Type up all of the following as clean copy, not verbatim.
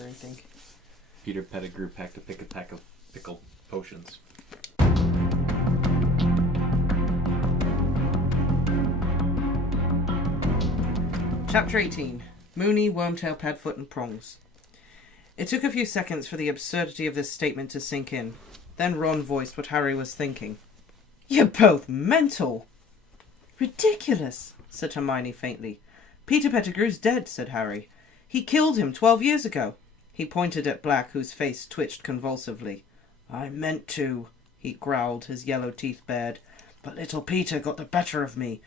I think. Peter Pettigrew packed a pack of pickle potions. Chapter 18. Moony, Wormtail, Padfoot, and Prongs. It took a few seconds for the absurdity of this statement to sink in. Then Ron voiced what Harry was thinking. "You're both mental!" "Ridiculous," said Hermione faintly. "Peter Pettigrew's dead," said Harry. "He killed him 12 years ago." He pointed at Black, whose face twitched convulsively. "I meant to," he growled, his yellow teeth bared. "But little Peter got the better of me.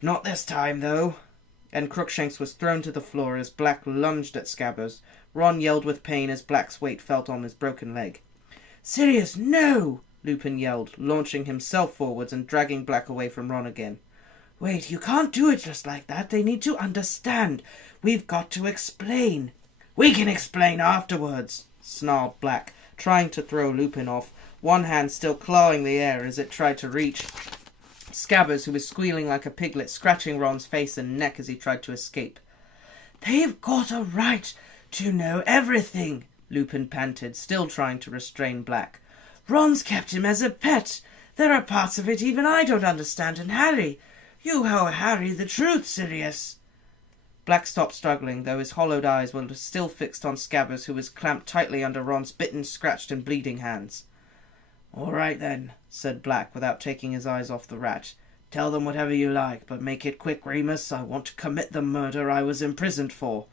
Not this time, though." And Crookshanks was thrown to the floor as Black lunged at Scabbers. Ron yelled with pain as Black's weight fell on his broken leg. "Sirius, no!" Lupin yelled, launching himself forwards and dragging Black away from Ron again. "Wait, you can't do it just like that. They need to understand. We've got to explain." "We can explain afterwards," snarled Black, trying to throw Lupin off, one hand still clawing the air as it tried to reach Scabbers, who was squealing like a piglet, scratching Ron's face and neck as he tried to escape. "They've got a right to know everything," Lupin panted, still trying to restrain Black. "Ron's kept him as a pet. There are parts of it even I don't understand, and Harry, you owe Harry the truth, Sirius." Black stopped struggling, though his hollowed eyes were still fixed on Scabbers, who was clamped tightly under Ron's bitten, scratched and bleeding hands. "All right then," said Black, without taking his eyes off the rat. "Tell them whatever you like, but make it quick, Remus. I want to commit the murder I was imprisoned for."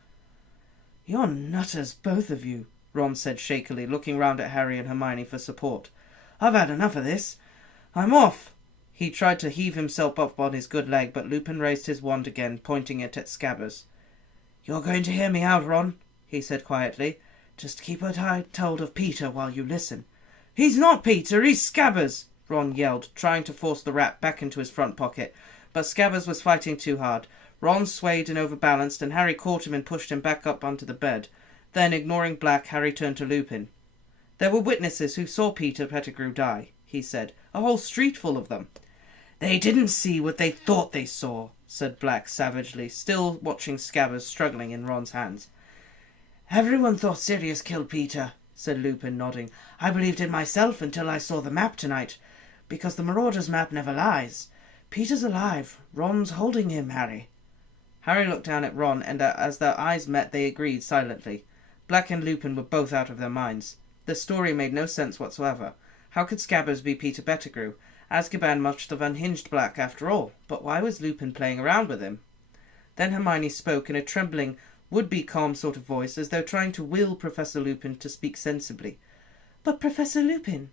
"You're nutters, both of you," Ron said shakily, looking round at Harry and Hermione for support. "I've had enough of this. I'm off." He tried to heave himself up on his good leg, but Lupin raised his wand again, pointing it at Scabbers. "You're going to hear me out, Ron," he said quietly. "Just keep a tight hold of Peter while you listen." "He's not Peter, he's Scabbers!" Ron yelled, trying to force the rat back into his front pocket. But Scabbers was fighting too hard. Ron swayed and overbalanced, and Harry caught him and pushed him back up onto the bed. Then, ignoring Black, Harry turned to Lupin. "There were witnesses who saw Peter Pettigrew die," he said. "A whole street full of them." "They didn't see what they thought they saw," said Black savagely, still watching Scabbers struggling in Ron's hands. "Everyone thought Sirius killed Peter," said Lupin, nodding. "I believed it myself until I saw the map tonight, because the Marauder's map never lies. Peter's alive. Ron's holding him, Harry." Harry looked down at Ron, and as their eyes met they agreed silently. Black and Lupin were both out of their minds. The story made no sense whatsoever. How could Scabbers be Peter Pettigrew? Azkaban must have unhinged Black after all, but why was Lupin playing around with him? Then Hermione spoke in a trembling, would-be calm sort of voice, as though trying to will Professor Lupin to speak sensibly. "But Professor Lupin,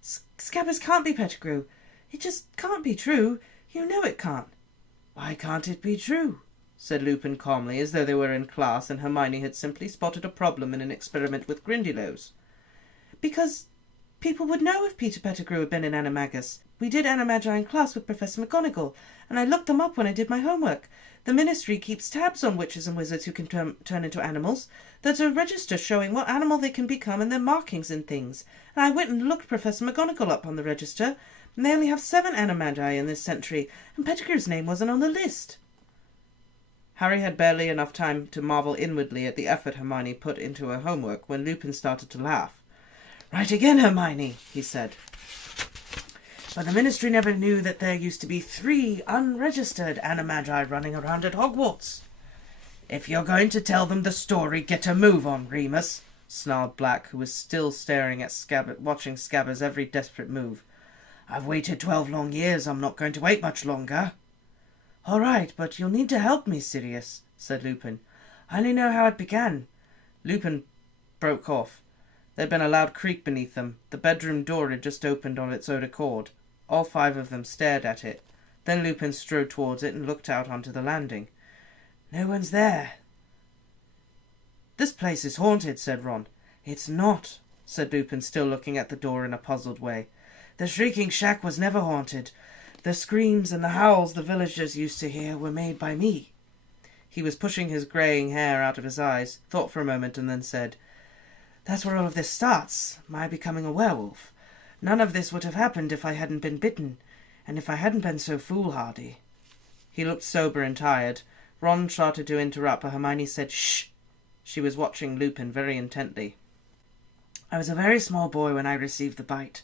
Scabbers can't be Pettigrew. It just can't be true. You know it can't." "Why can't it be true?" said Lupin calmly, as though they were in class and Hermione had simply spotted a problem in an experiment with Grindylows. "Because people would know if Peter Pettigrew had been an animagus. We did animagi in class with Professor McGonagall, and I looked them up when I did my homework. The Ministry keeps tabs on witches and wizards who can turn into animals. There's a register showing what animal they can become and their markings and things. And I went and looked Professor McGonagall up on the register, and they only have 7 animagi in this century, and Pettigrew's name wasn't on the list." Harry had barely enough time to marvel inwardly at the effort Hermione put into her homework when Lupin started to laugh. "Right again, Hermione," he said. "But the Ministry never knew that there used to be 3 unregistered animagi running around at Hogwarts." "If you're going to tell them the story, get a move on, Remus," snarled Black, who was still staring at watching Scabbers' every desperate move. "I've waited 12 long years. I'm not going to wait much longer." "All right, but you'll need to help me, Sirius," said Lupin. "I only know how it began." Lupin broke off. There had been a loud creak beneath them. The bedroom door had just opened on its own accord. All 5 of them stared at it. Then Lupin strode towards it and looked out onto the landing. "No one's there." "This place is haunted," said Ron. "It's not," said Lupin, still looking at the door in a puzzled way. "The Shrieking Shack was never haunted. The screams and the howls the villagers used to hear were made by me." He was pushing his greying hair out of his eyes, thought for a moment, and then said, "That's where all of this starts, my becoming a werewolf. None of this would have happened if I hadn't been bitten, and if I hadn't been so foolhardy." He looked sober and tired. Ron started to interrupt, but Hermione said, "Shh!" She was watching Lupin very intently. "I was a very small boy when I received the bite.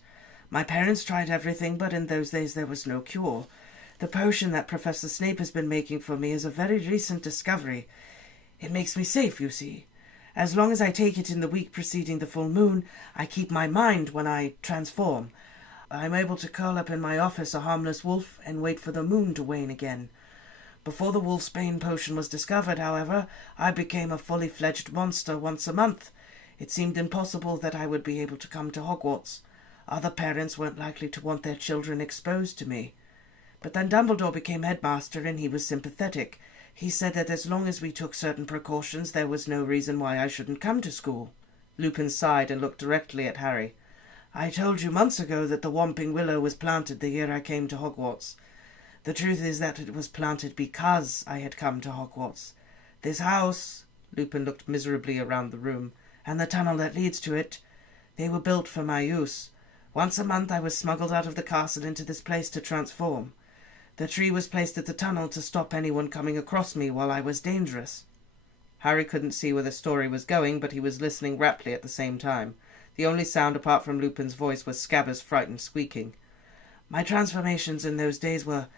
My parents tried everything, but in those days there was no cure. The potion that Professor Snape has been making for me is a very recent discovery. It makes me safe, you see. As long as I take it in the week preceding the full moon, I keep my mind when I transform. I'm able to curl up in my office a harmless wolf and wait for the moon to wane again. Before the wolfsbane potion was discovered, however, I became a fully fledged monster once a month. It seemed impossible that I would be able to come to Hogwarts. Other parents weren't likely to want their children exposed to me. But then Dumbledore became headmaster and he was sympathetic. He said that as long as we took certain precautions, there was no reason why I shouldn't come to school." Lupin sighed and looked directly at Harry. "I told you months ago that the Whomping Willow was planted the year I came to Hogwarts. The truth is that it was planted because I had come to Hogwarts. This house," Lupin looked miserably around the room, "and the tunnel that leads to it, they were built for my use. Once a month I was smuggled out of the castle into this place to transform. The tree was placed at the tunnel to stop anyone coming across me while I was dangerous." Harry couldn't see where the story was going, but he was listening raptly at the same time. The only sound apart from Lupin's voice was Scabbers' frightened squeaking. "My transformations in those days were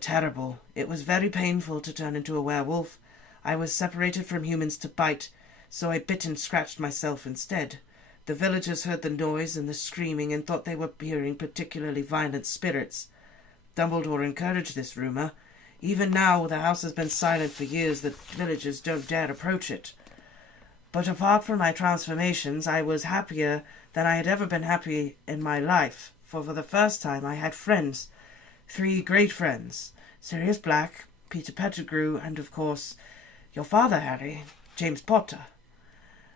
terrible. It was very painful to turn into a werewolf. I was separated from humans to bite, so I bit and scratched myself instead. The villagers heard the noise and the screaming and thought they were hearing particularly violent spirits. Dumbledore encouraged this rumour. Even now, the house has been silent for years. The villagers don't dare approach it. But apart from my transformations, I was happier than I had ever been happy in my life, for the first time I had friends. 3 great friends. Sirius Black, Peter Pettigrew, and, of course, your father, Harry, James Potter.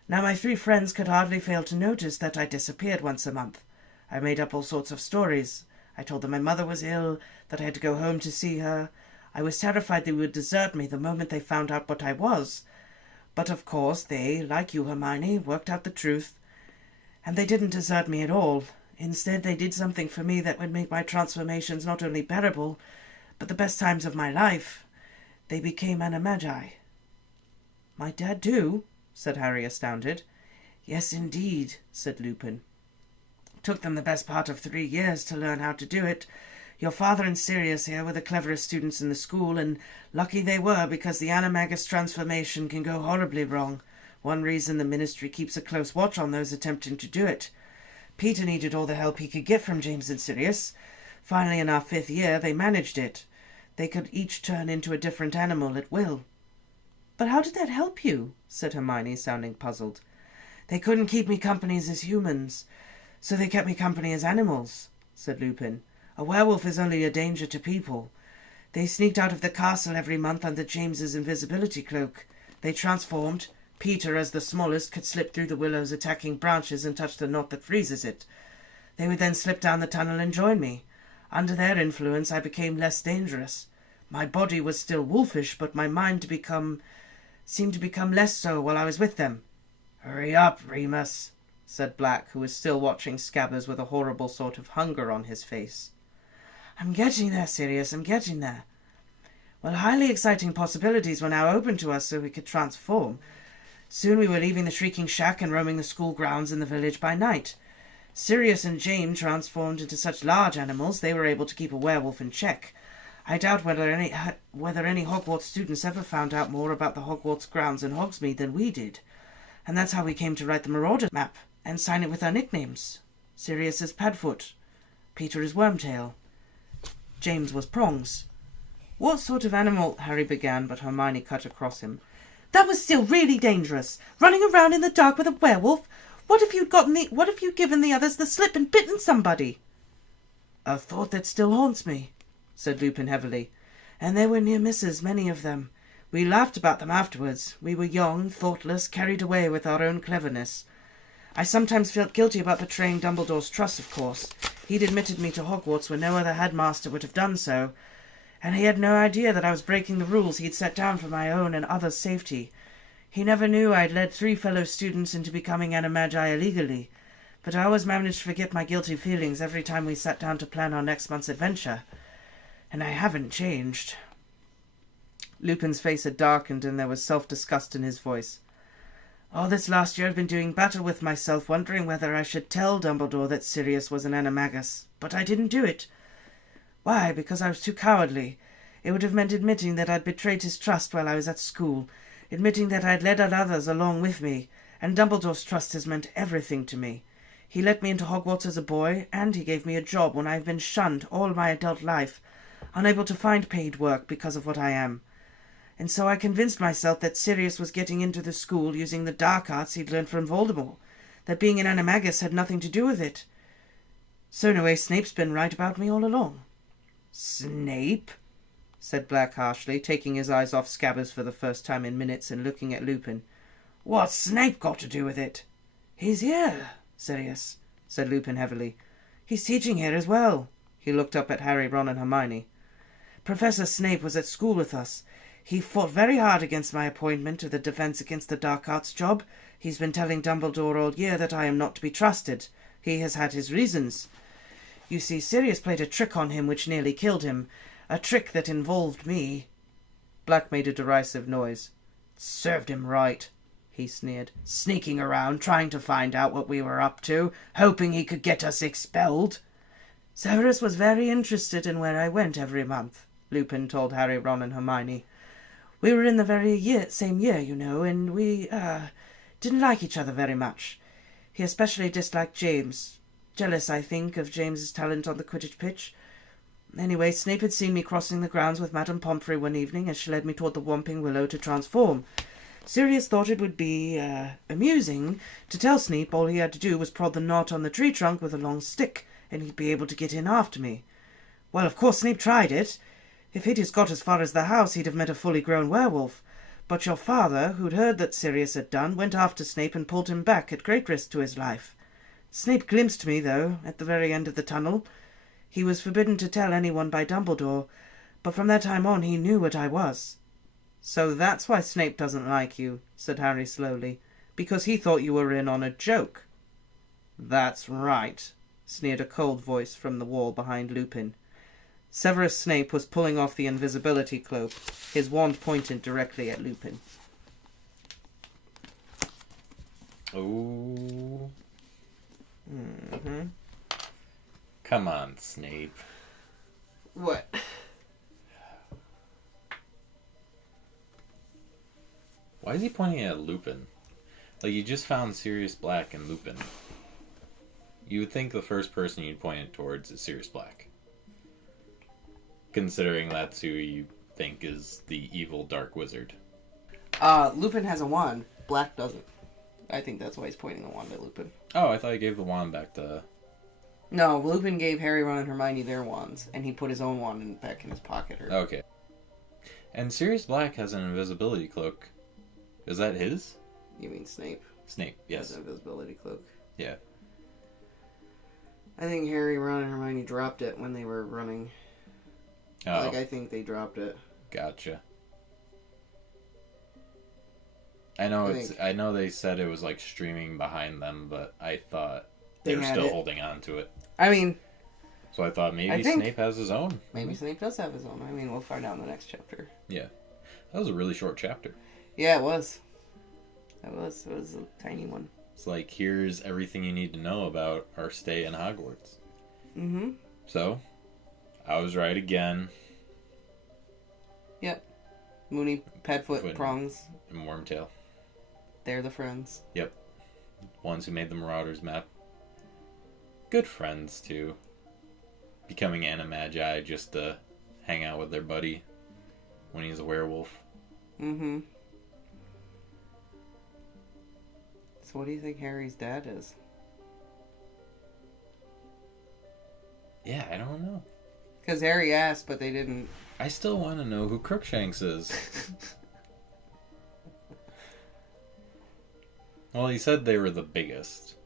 Now my 3 friends could hardly fail to notice that I disappeared once a month. I made up all sorts of stories. I told them my mother was ill, that I had to go home to see her. I was terrified they would desert me the moment they found out what I was. But of course they, like you, Hermione, worked out the truth. And they didn't desert me at all. Instead, they did something for me that would make my transformations not only bearable, but the best times of my life. They became animagi." "My dad too?" said Harry, astounded. "Yes, indeed," said Lupin. "It took them the best part of 3 years to learn how to do it. Your father and Sirius here were the cleverest students in the school, and lucky they were, because the animagus transformation can go horribly wrong. One reason the Ministry keeps a close watch on those attempting to do it. Peter needed all the help he could get from James and Sirius. Finally, in our 5th year, they managed it. They could each turn into a different animal at will." "But how did that help you?" said Hermione, sounding puzzled. "They couldn't keep me company as humans, so they kept me company as animals," said Lupin. "A werewolf is only a danger to people. They sneaked out of the castle every month under James's invisibility cloak. They transformed. Peter, as the smallest, could slip through the willow's attacking branches and touch the knot that freezes it. They would then slip down the tunnel and join me. Under their influence, I became less dangerous. My body was still wolfish, but my mind seemed to become less so while I was with them." "Hurry up, Remus," said Black, who was still watching Scabbers with a horrible sort of hunger on his face. "I'm getting there, Sirius, I'm getting there. Well, highly exciting possibilities were now open to us, so we could transform. Soon we were leaving the Shrieking Shack and roaming the school grounds in the village by night. Sirius and Jane transformed into such large animals they were able to keep a werewolf in check. I doubt whether any Hogwarts students ever found out more about the Hogwarts grounds in Hogsmeade than we did. And that's how we came to write the Marauder map and sign it with our nicknames. Sirius is Padfoot, Peter is Wormtail, James was Prongs." "What sort of animal—" Harry began, but Hermione cut across him. "That was still really dangerous. Running around in the dark with a werewolf. What if you'd given the others the slip and bitten somebody?" "A thought that still haunts me," said Lupin heavily. "And they were near misses, many of them. We laughed about them afterwards. We were young, thoughtless, carried away with our own cleverness. I sometimes felt guilty about betraying Dumbledore's trust, of course. He'd admitted me to Hogwarts when no other headmaster would have done so, and he had no idea that I was breaking the rules he'd set down for my own and others' safety. He never knew I'd led 3 fellow students into becoming animagi illegally, but I always managed to forget my guilty feelings every time we sat down to plan our next month's adventure. And I haven't changed." Lupin's face had darkened and there was self-disgust in his voice. All this last year I've been doing battle with myself, wondering whether I should tell Dumbledore that Sirius was an animagus, but I didn't do it. Why? Because I was too cowardly. It would have meant admitting that I'd betrayed his trust while I was at school, admitting that I'd led others along with me, and Dumbledore's trust has meant everything to me. He let me into Hogwarts as a boy, and he gave me a job when I've been shunned all my adult life, unable to find paid work because of what I am. And so I convinced myself that Sirius was getting into the school using the dark arts he'd learned from Voldemort, that being an animagus had nothing to do with it. So in a way, Snape's been right about me all along. Snape? Said Black harshly, taking his eyes off Scabbers for the first time in minutes and looking at Lupin. What's Snape got to do with it? He's here, Sirius, said Lupin heavily. He's teaching here as well. He looked up at Harry, Ron and Hermione. Professor Snape was at school with us. He fought very hard against my appointment to the Defense Against the Dark Arts job. He's been telling Dumbledore all year that I am not to be trusted. He has had his reasons. You see, Sirius played a trick on him which nearly killed him. A trick that involved me. Black made a derisive noise. Served him right, he sneered. Sneaking around, trying to find out what we were up to, hoping he could get us expelled. Severus was very interested in where I went every month, Lupin told Harry, Ron and Hermione. We were in the same year, you know, and we, didn't like each other very much. He especially disliked James. Jealous, I think, of James's talent on the Quidditch pitch. Anyway, Snape had seen me crossing the grounds with Madame Pomfrey one evening as she led me toward the Whomping Willow to transform. Sirius thought it would be, amusing to tell Snape all he had to do was prod the knot on the tree trunk with a long stick, and he'd be able to get in after me. Well, of course, Snape tried it. If he'd just got as far as the house, he'd have met a fully grown werewolf. But your father, who'd heard that Sirius had done, went after Snape and pulled him back at great risk to his life. Snape glimpsed me, though, at the very end of the tunnel. He was forbidden to tell anyone by Dumbledore, but from that time on he knew what I was. So that's why Snape doesn't like you, said Harry slowly, because he thought you were in on a joke. That's right, sneered a cold voice from the wall behind Lupin. Severus Snape was pulling off the invisibility cloak, his wand pointed directly at Lupin. Oh. Mm-hmm. Come on, Snape. What? Why is he pointing at Lupin? Like, you just found Sirius Black and Lupin. You would think the first person you'd point it towards is Sirius Black. Considering that's who you think is the evil dark wizard. Lupin has a wand. Black doesn't. I think that's why he's pointing the wand at Lupin. Oh, I thought he gave the wand back to... No, Lupin gave Harry, Ron, and Hermione their wands, and he put his own wand back in his pocket. Okay. And Sirius Black has an invisibility cloak. Is that his? You mean Snape? Snape, yes. Has an invisibility cloak. Yeah. I think Harry, Ron, and Hermione dropped it when they were running. Oh. I think they dropped it. Gotcha. I know they said it was like streaming behind them, but I thought they were still holding on to it. I mean, so I thought maybe Snape has his own. Maybe Snape does have his own. I mean, we'll find out in the next chapter. Yeah. That was a really short chapter. Yeah, it was. It was a tiny one. It's like, here's everything you need to know about our stay in Hogwarts. Mm-hmm. So, I was right again. Yep. Moony, Padfoot, Prongs. And Wormtail. They're the friends. Yep. Ones who made the Marauders map. Good friends, too. Becoming Animagi just to hang out with their buddy when he's a werewolf. Mm-hmm. So what do you think Harry's dad is? Yeah, I don't know. Because Harry asked, but they didn't. I still want to know who Crookshanks is. Well, he said they were the biggest.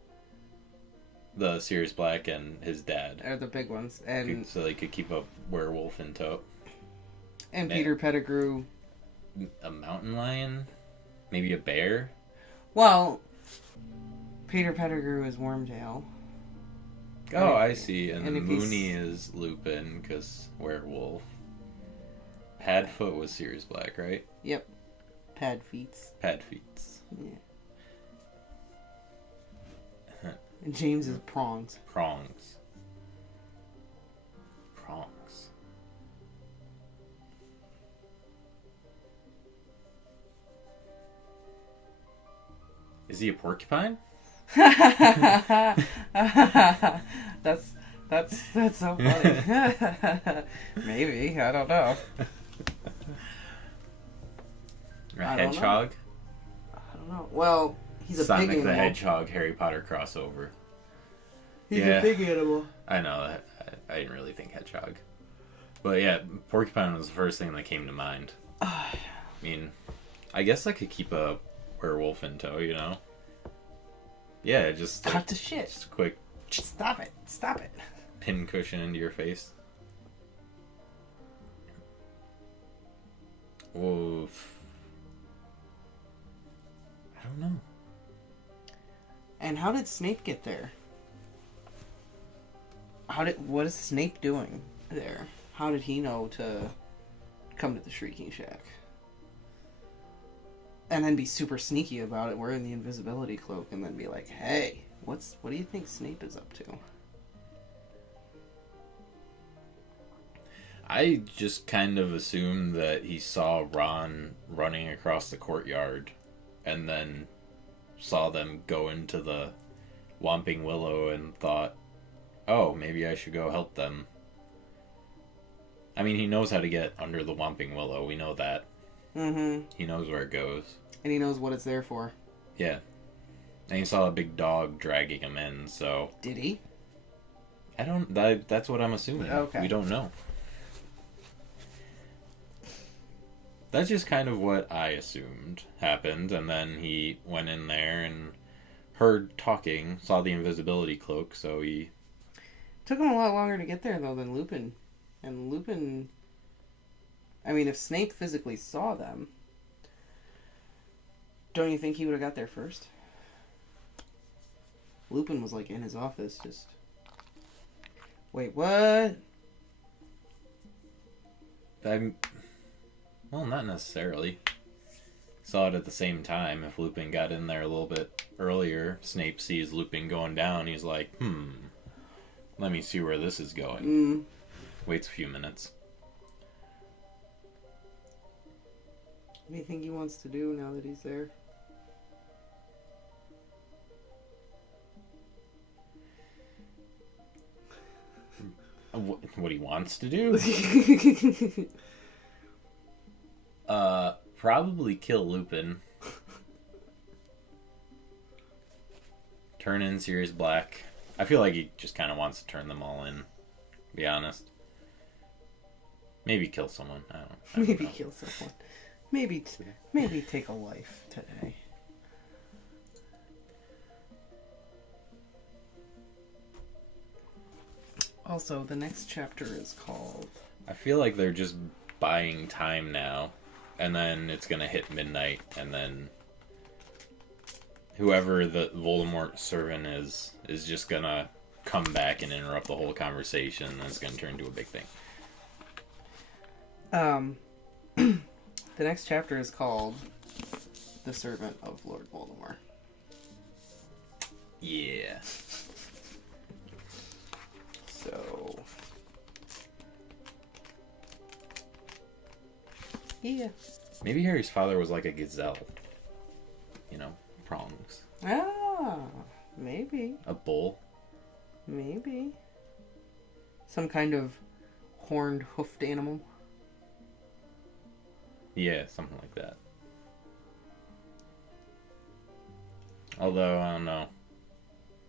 The Sirius Black and his dad. Are the big ones. And so they could keep a werewolf in tow. And Peter Pettigrew. A mountain lion? Maybe a bear? Well, Peter Pettigrew is Wormtail. Oh, I see. And then Moony is Lupin, because werewolf. Padfoot was Sirius Black, right? Yep. Padfeets. Padfeets. Yeah. And James is Prongs. Prongs. Prongs. Is he a porcupine? That's so funny. Maybe, I don't know. A hedgehog? I don't know. Well, he's a Sonic big animal. the Hedgehog Harry Potter crossover. He's a big animal. I know. I didn't really think hedgehog. But yeah, porcupine was the first thing that came to mind. I mean, I guess I could keep a werewolf in tow, you know? Yeah, just... Cut the shit. Just a quick... Stop it. Stop it. Pin cushion into your face. Oof. I don't know. And how did Snape get there? What is Snape doing there? How did he know to come to the Shrieking Shack? And then be super sneaky about it, wearing the invisibility cloak, and then be like, hey, what do you think Snape is up to? I just kind of assumed that he saw Ron running across the courtyard and then saw them go into the Whomping Willow and thought, oh, maybe I should go help them. I mean, he knows how to get under the Whomping Willow. We know that. Mm-hmm. He knows where it goes. And he knows what it's there for. Yeah. And he saw a big dog dragging him in, so... Did he? That's what I'm assuming. Okay. We don't know. That's just kind of what I assumed happened, and then he went in there and heard talking, saw the invisibility cloak, so he... Took him a lot longer to get there, though, than Lupin. And Lupin... I mean, if Snape physically saw them, don't you think he would have got there first? Lupin was, like, in his office, just... Wait, what? Well, not necessarily. Saw it at the same time. If Lupin got in there a little bit earlier, Snape sees Lupin going down, he's like, let me see where this is going. Waits a few minutes. What do you think he wants to do now that he's there? What he wants to do? Probably kill Lupin. Turn in Sirius Black. I feel like he just kind of wants to turn them all in, to be honest. Maybe kill someone. I don't Maybe know. kill someone. Maybe take a life today. Also, the next chapter is called... I feel like they're just buying time now, and then it's gonna hit midnight, and then whoever the Voldemort servant is just gonna come back and interrupt the whole conversation, and it's gonna turn into a big thing. The next chapter is called The Servant of Lord Voldemort. Yeah. So... yeah. Maybe Harry's father was like a gazelle. You know, prongs. Ah, maybe. A bull. Maybe. Some kind of horned, hoofed animal. Yeah, something like that. Although, I don't know.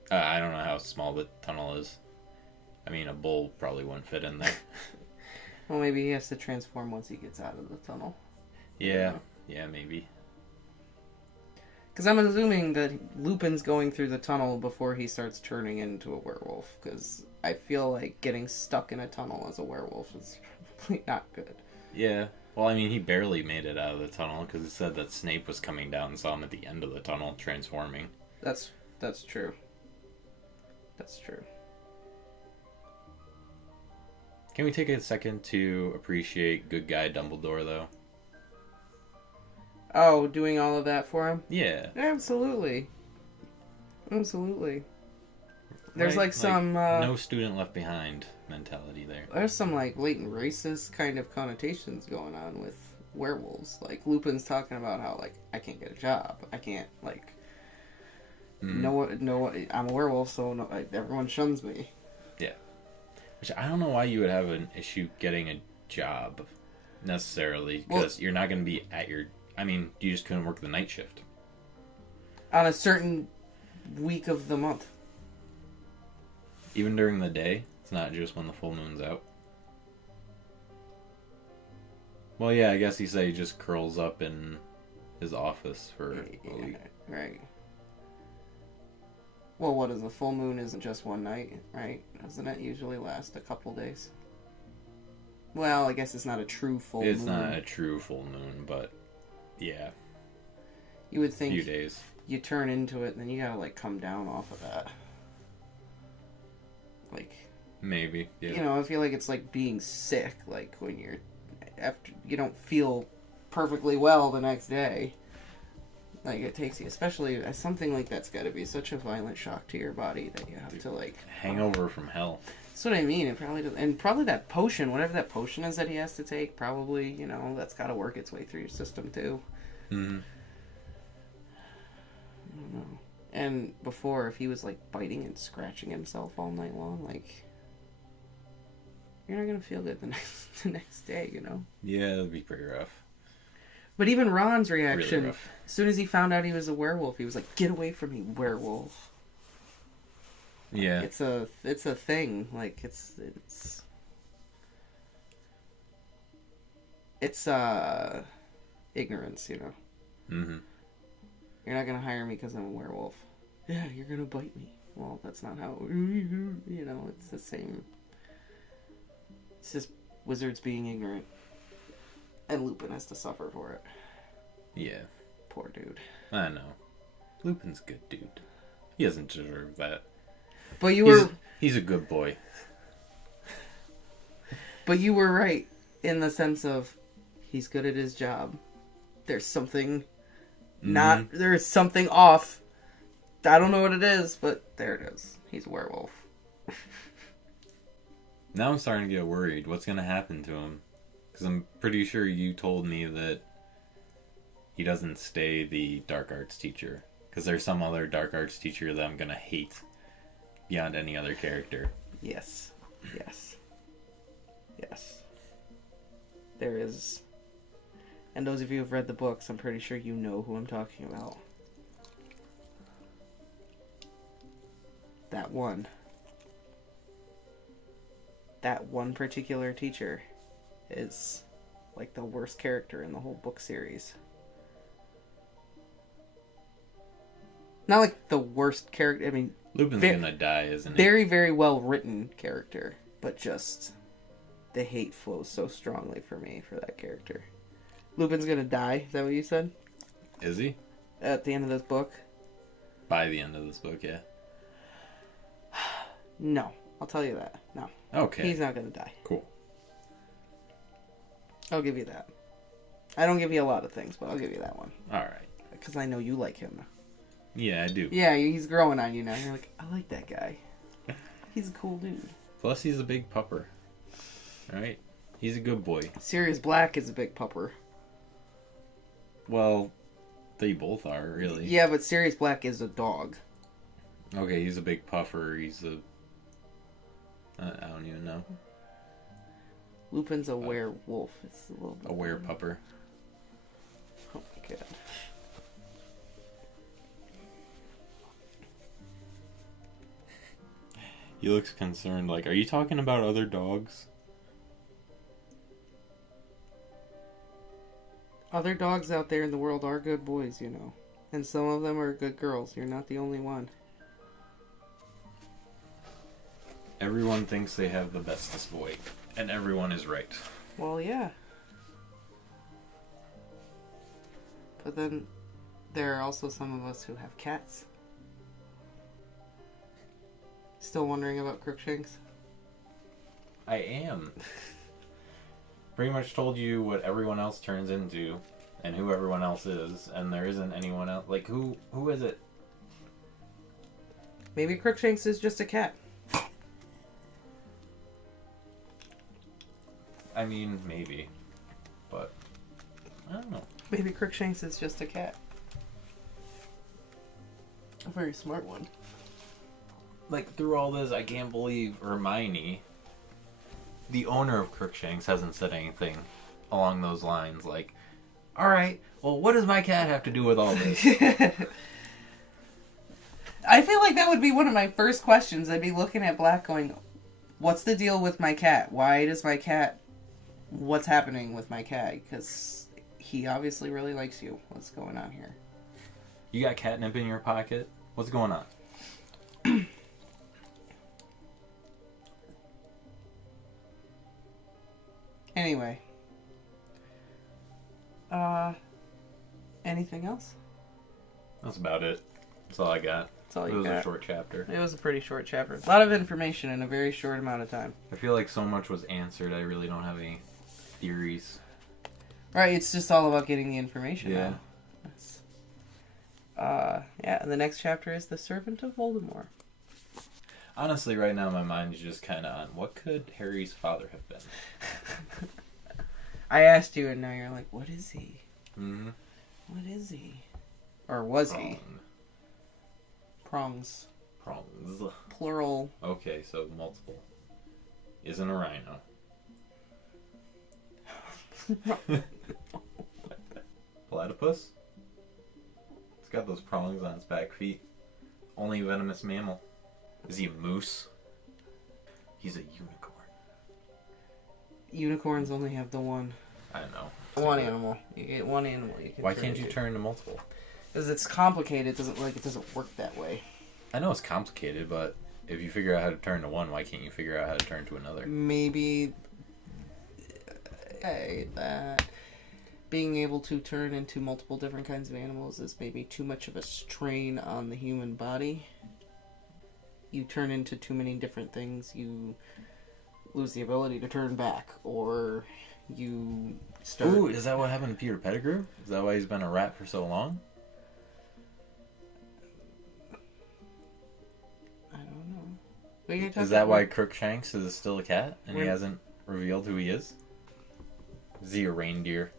I don't know how small the tunnel is. I mean, a bull probably wouldn't fit in there. Well, maybe he has to transform once he gets out of the tunnel. Yeah, maybe. Because I'm assuming that Lupin's going through the tunnel before he starts turning into a werewolf. Because I feel like getting stuck in a tunnel as a werewolf is probably not good. Yeah. Well, I mean, he barely made it out of the tunnel because it said that Snape was coming down and saw him at the end of the tunnel transforming. That's true. That's true. Can we take a second to appreciate good guy Dumbledore, though? Oh, doing all of that for him? Yeah. Absolutely. Absolutely. There's right? like some no student left behind mentality there. there's some like latent racist kind of connotations going on with werewolves. Like Lupin's talking about how like I can't get a job, I can't like no I'm a werewolf, so no, everyone shuns me. Yeah, which I don't know why you would have an issue getting a job necessarily, because you're not going to be at your. I mean, you just couldn't work the night shift On a certain week of the month. even during the day. It's not just when the full moon's out. Well, yeah, I guess he said he just curls up in his office for a week. Right. Well, what is a full moon? Isn't just one night, right? Doesn't it usually last a couple days? Well, I guess it's not a true full moon. It's not a true full moon, but yeah. You would think a few days. You turn into it, and then you gotta like come down off of that. Like Maybe, yeah. You know, I feel like it's like being sick. Like when you're after you don't feel perfectly well the next day. Like it takes you, especially something like that's got to be such a violent shock to your body that you have to like hangover from hell. That's what I mean. It probably does, and probably that potion, whatever that potion is that he has to take, probably that's got to work its way through your system too. Mm-hmm. I don't know. And before, if he was like biting and scratching himself all night long, like you're not gonna feel good the next day, Yeah, it'd be pretty rough. But even Ron's reaction, Really rough. As soon as he found out he was a werewolf, he was like, "Get away from me, werewolf!" Yeah, It's a thing. Like it's ignorance, Mm-hmm. You're not gonna hire me because I'm a werewolf. Yeah, you're gonna bite me. Well, that's not how. It's the same. It's just wizards being ignorant, and Lupin has to suffer for it. Yeah. Poor dude. I know. Lupin's a good dude. He doesn't deserve that. But he's a good boy. But you were right in the sense of he's good at his job. There's something there's something off. I don't know what it is, but there it is. He's a werewolf. Now I'm starting to get worried. What's going to happen to him? Because I'm pretty sure you told me that he doesn't stay the dark arts teacher. Because there's some other dark arts teacher that I'm going to hate beyond any other character. Yes. There is. And those of you who've read the books, I'm pretty sure you know who I'm talking about. That one particular teacher is like the worst character in the whole book series. Not like the worst character, I mean... Lupin's gonna die, isn't he? Very, very well written character, but just... the hate flows so strongly for me for that character. Lupin's gonna die, is that what you said? Is he? At the end of this book? By the end of this book, yeah. No, I'll tell you that. No. Okay. He's not gonna die. Cool. I'll give you that. I don't give you a lot of things, but I'll give you that one. Alright. Because I know you like him. Yeah, I do. Yeah, he's growing on you now. You're like, I like that guy. He's a cool dude. Plus, he's a big pupper. Alright? He's a good boy. Sirius Black is a big pupper. Well, they both are, really. Yeah, but Sirius Black is a dog. Okay, he's a big puffer. He's a... I don't even know. Lupin's a werewolf. It's a little bit... A werepupper. Oh my god. He looks concerned. Like, are you talking about other dogs? Other dogs out there in the world are good boys, And some of them are good girls. You're not the only one. Everyone thinks they have the bestest boy. And everyone is right. Well, yeah. But then there are also some of us who have cats. Still wondering about Crookshanks? I am. Pretty much told you what everyone else turns into and who everyone else is, and there isn't anyone else. Like, who is it? Maybe Crookshanks is just a cat. I mean, maybe. But, I don't know. Maybe Crookshanks is just a cat. A very smart one. Like, through all this, I can't believe Hermione, the owner of Crookshanks, hasn't said anything along those lines. Like, alright, well, what does my cat have to do with all this? I feel like that would be one of my first questions. I'd be looking at Black going, what's the deal with my cat? Why does my cat... What's happening with my cat? Because he obviously really likes you. What's going on here? You got catnip in your pocket? What's going on? Anyway. Anything else? That's about it. That's all I got. That's all It you was got. a short chapter. It was a pretty short chapter. A lot of information in a very short amount of time. I feel like so much was answered. I really don't have any theories. Right, it's just all about getting the information. Yeah. Now. Yeah, and the next chapter is The Servant of Voldemort. Honestly, right now my mind is just kind of on what could Harry's father have been. I asked you, and now you're like, what is he? Mm-hmm. What is he? Or was he? Prongs. Prongs. Plural. Okay, so multiple. Isn't a rhino. Platypus? It's got those prongs on its back feet. Only venomous mammal. Is he a moose? He's a unicorn. Unicorns only have the one. I know. One animal. You get one animal. Why can't you turn to multiple? Because it's complicated. It doesn't work that way. I know it's complicated, but if you figure out how to turn to one, why can't you figure out how to turn to another? Maybe that being able to turn into multiple different kinds of animals is maybe too much of a strain on the human body. You turn into too many different things, you lose the ability to turn back, or you start... Ooh, is that what happened to Peter Pettigrew? Is that why he's been a rat for so long? I don't know. What are you talking Is that why about? Crookshanks is still a cat and he hasn't revealed who he is? Is he a reindeer?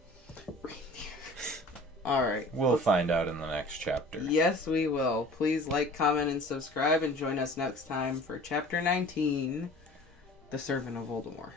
Alright. We'll find out in the next chapter. Yes, we will. Please like, comment, and subscribe, and join us next time for Chapter 19, The Servant of Voldemort.